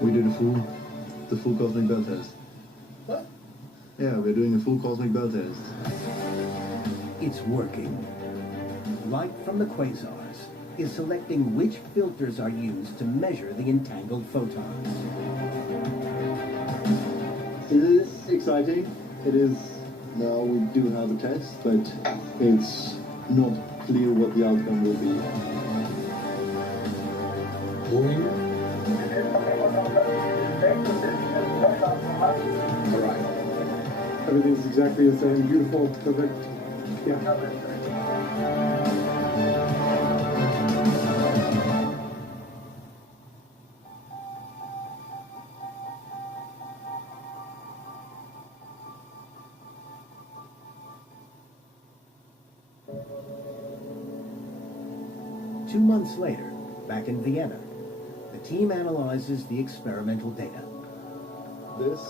We do the full cosmic bell test. What? Yeah, we're doing a full cosmic bell test. It's working. Light from the quasars is selecting which filters are used to measure the entangled photons. It is exciting. It is. Now we do have a test, but it's not clear what the outcome will be. All right. Everything's exactly the same. Beautiful, perfect. Yeah. 2 months later, back in Vienna, the team analyzes the experimental data. This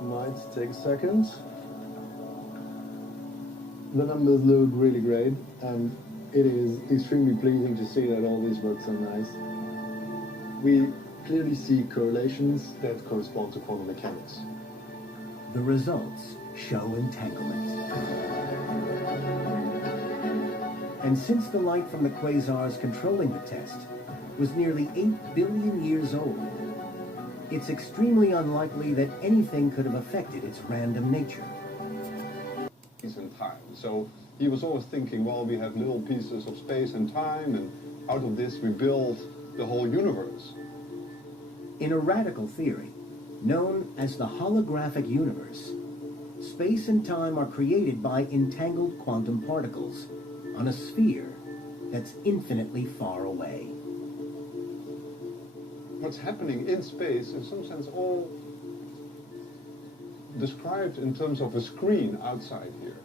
might take a second. The numbers look really great, and it is extremely pleasing to see that all this works so nice. We clearly see correlations that correspond to quantum mechanics. The results show entanglement. And since the light from the quasars controlling the test was nearly 8 billion years old, it's extremely unlikely that anything could have affected its random nature. And time. So he was always thinking, well, we have little pieces of space and time, and out of this we build the whole universe. In a radical theory, known as the holographic universe, space and time are created by entangled quantum particles on a sphere that's infinitely far away. What's happening in space, in some sense, all described in terms of a screen outside here.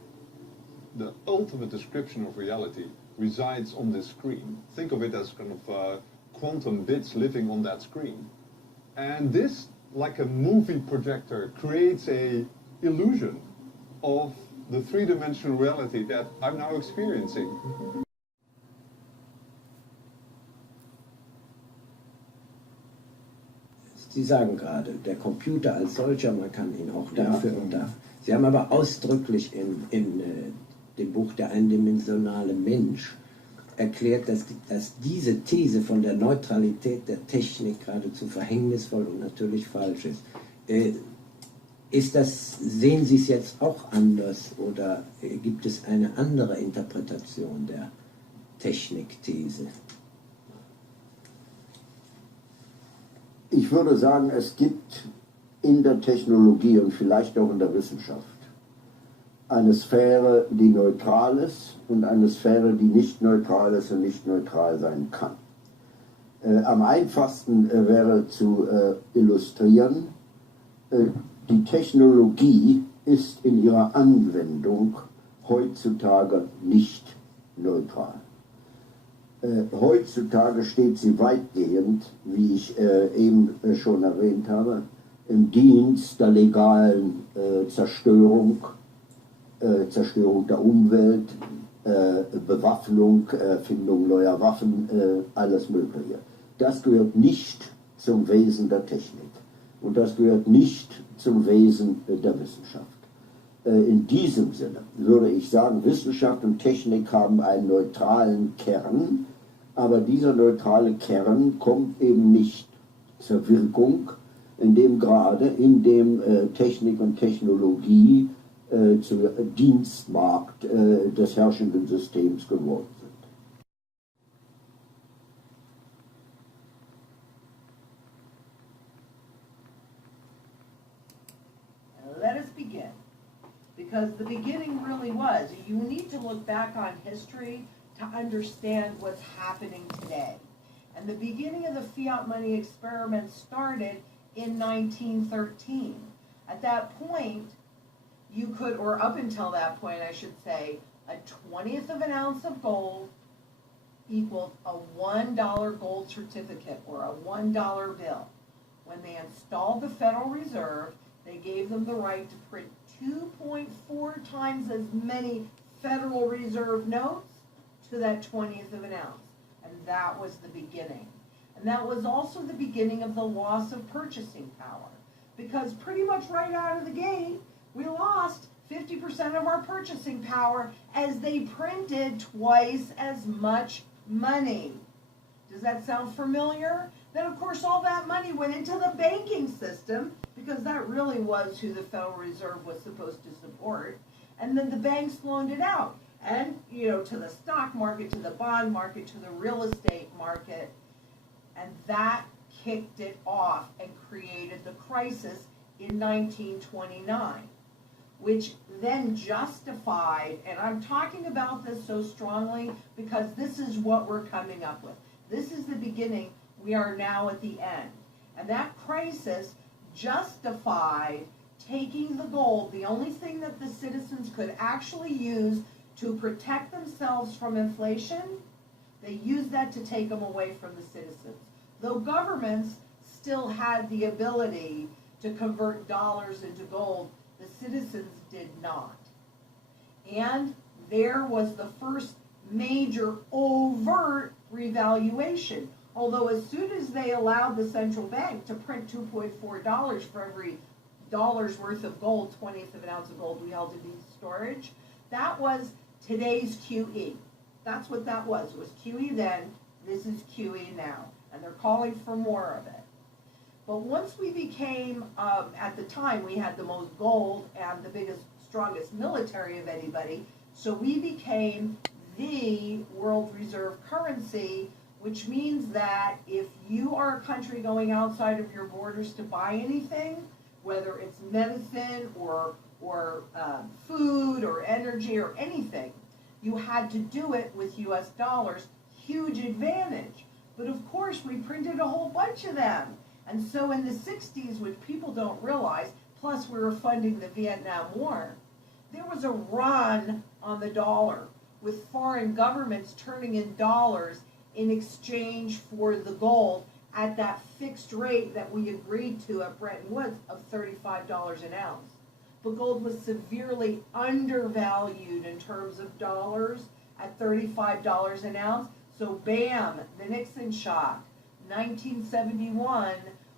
The ultimate description of reality resides on this screen. Think of it as kind of quantum bits living on that screen. And this, like a movie projector, creates a illusion of the three-dimensional reality that I'm now experiencing. Sie sagen gerade, der Computer als solcher, man kann ihn auch dafür und dafür. Sie haben aber ausdrücklich in dem Buch Der eindimensionale Mensch erklärt, dass diese These von der Neutralität der Technik geradezu verhängnisvoll und natürlich falsch ist. Sehen Sie es jetzt auch anders oder gibt es eine andere Interpretation der Technikthese? Ich würde sagen, es gibt in der Technologie und vielleicht auch in der Wissenschaft eine Sphäre, die neutral ist und eine Sphäre, die nicht neutral ist und nicht neutral sein kann. Am einfachsten wäre zu illustrieren, die Technologie ist in ihrer Anwendung heutzutage nicht neutral. Heutzutage steht sie weitgehend, wie ich eben schon erwähnt habe, im Dienst der legalen Zerstörung der Umwelt, Bewaffnung, Erfindung neuer Waffen, alles Mögliche. Das gehört nicht zum Wesen der Technik und das gehört nicht zum Wesen der Wissenschaft. In diesem Sinne würde ich sagen, Wissenschaft und Technik haben einen neutralen Kern, aber dieser neutrale Kern kommt eben nicht zur Wirkung, in dem Technik und Technologie zur Dienstmarkt des herrschenden Systems geworden sind. Let us begin. Because the beginning really was. You need to look back on history to understand what's happening today. And the beginning of the fiat money experiment started in 1913. At that point, you could, or up until that point, I should say, a 1/20th of an ounce of gold equals a $1 gold certificate or a $1 bill. When they installed the Federal Reserve, they gave them the right to print 2.4 times as many Federal Reserve notes to that 1/20th of an ounce. And that was the beginning. And that was also the beginning of the loss of purchasing power. Because pretty much right out of the gate, we lost 50% of our purchasing power as they printed twice as much money. Does that sound familiar? Then, of course, all that money went into the banking system, because that really was who the Federal Reserve was supposed to support. And then the banks loaned it out. And, to the stock market, to the bond market, to the real estate market. And that kicked it off and created the crisis in 1929, which then justified, and I'm talking about this so strongly because this is what we're coming up with. This is the beginning. We are now at the end. And that crisis justified taking the gold, the only thing that the citizens could actually use to protect themselves from inflation. They used that to take them away from the citizens. Though governments still had the ability to convert dollars into gold, the citizens did not. And there was the first major overt revaluation. Although as soon as they allowed the central bank to print $2.4 for every dollar's worth of gold, 1/20 of an ounce of gold we held in storage, that was today's QE. That's what that was. It was QE then, this is QE now. And they're calling for more of it. But once we became, at the time, we had the most gold and the biggest, strongest military of anybody, so we became the world reserve currency, which means that if you are a country going outside of your borders to buy anything, whether it's medicine or food or energy or anything, you had to do it with US dollars. Huge advantage. But of course, we printed a whole bunch of them. And so in the 60s, which people don't realize, plus we were funding the Vietnam War, there was a run on the dollar, with foreign governments turning in dollars in exchange for the gold at that fixed rate that we agreed to at Bretton Woods of $35 an ounce. But gold was severely undervalued in terms of dollars at $35 an ounce. So bam, the Nixon shock, 1971,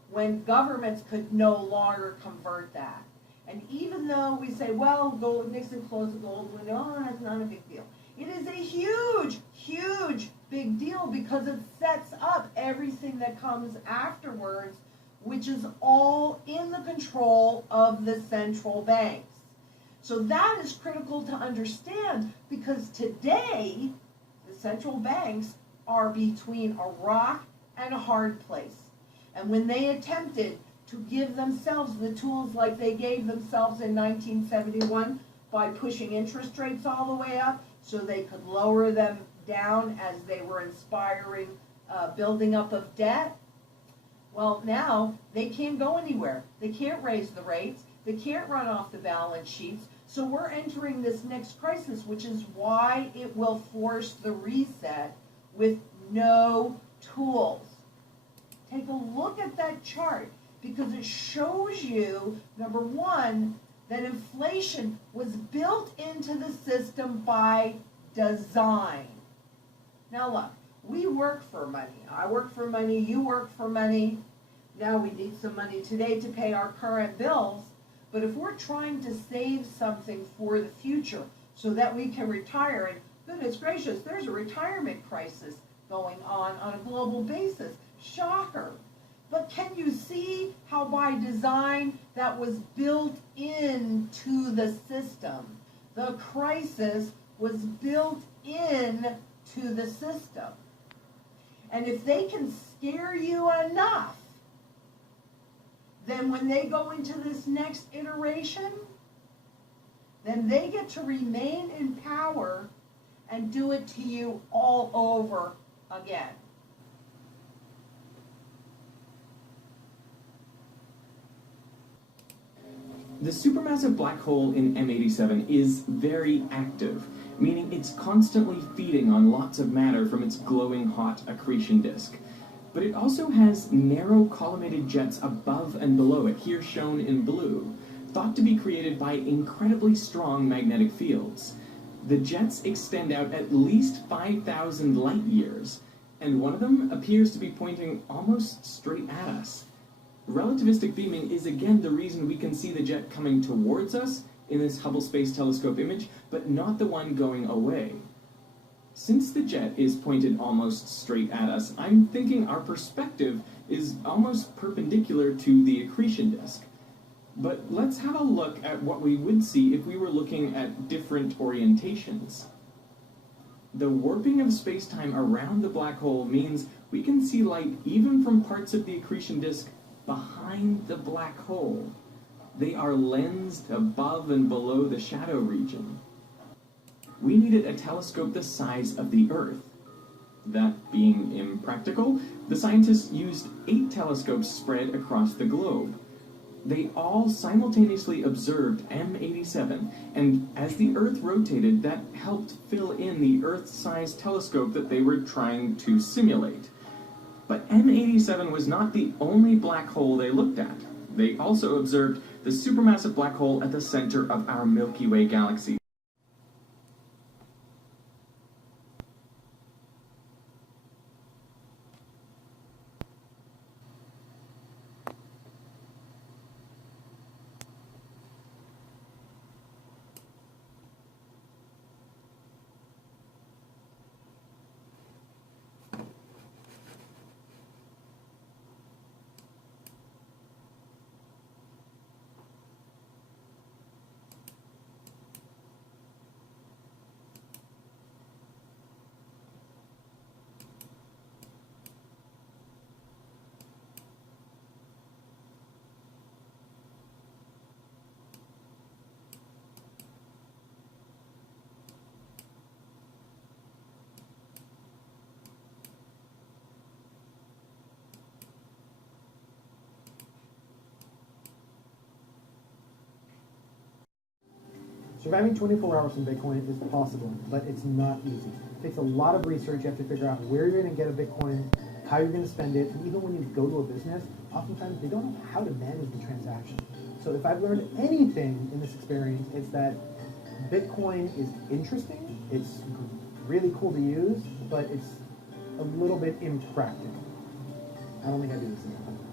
when governments could no longer convert that. And even though we say, well, Nixon closed the gold window, oh, that's not a big deal. It is a huge, huge big deal because it sets up everything that comes afterwards, which is all in the control of the central banks. So that is critical to understand, because today, the central banks are between a rock and a hard place. And when they attempted to give themselves the tools like they gave themselves in 1971 by pushing interest rates all the way up so they could lower them down as they were inspiring building up of debt, well, now they can't go anywhere. They can't raise the rates. They can't run off the balance sheets. So we're entering this next crisis, which is why it will force the reset with no tools. Take a look at that chart, because it shows you, number one, that inflation was built into the system by design. Now look, we work for money. I work for money, you work for money. Now we need some money today to pay our current bills. But if we're trying to save something for the future so that we can retire, and goodness gracious, there's a retirement crisis going on a global basis. Shocker. But can you see how by design that was built into the system? The crisis was built into the system. And if they can scare you enough, then when they go into this next iteration, then they get to remain in power and do it to you all over again. The supermassive black hole in M87 is very active, meaning it's constantly feeding on lots of matter from its glowing hot accretion disk. But it also has narrow collimated jets above and below it, here shown in blue, thought to be created by incredibly strong magnetic fields. The jets extend out at least 5,000 light years, and one of them appears to be pointing almost straight at us. Relativistic beaming is again the reason we can see the jet coming towards us in this Hubble Space Telescope image, but not the one going away. Since the jet is pointed almost straight at us, I'm thinking our perspective is almost perpendicular to the accretion disk. But let's have a look at what we would see if we were looking at different orientations. The warping of space-time around the black hole means we can see light even from parts of the accretion disk behind the black hole. They are lensed above and below the shadow region. We needed a telescope the size of the Earth. That being impractical, the scientists used 8 telescopes spread across the globe. They all simultaneously observed M87, and as the Earth rotated, that helped fill in the Earth-sized telescope that they were trying to simulate. But M87 was not the only black hole they looked at. They also observed the supermassive black hole at the center of our Milky Way galaxy. Surviving 24 hours from Bitcoin is possible, but it's not easy. It takes a lot of research. You have to figure out where you're going to get a Bitcoin, how you're going to spend it, and even when you go to a business, oftentimes they don't know how to manage the transaction. So if I've learned anything in this experience, it's that Bitcoin is interesting, it's really cool to use, but it's a little bit impractical. I don't think I do this.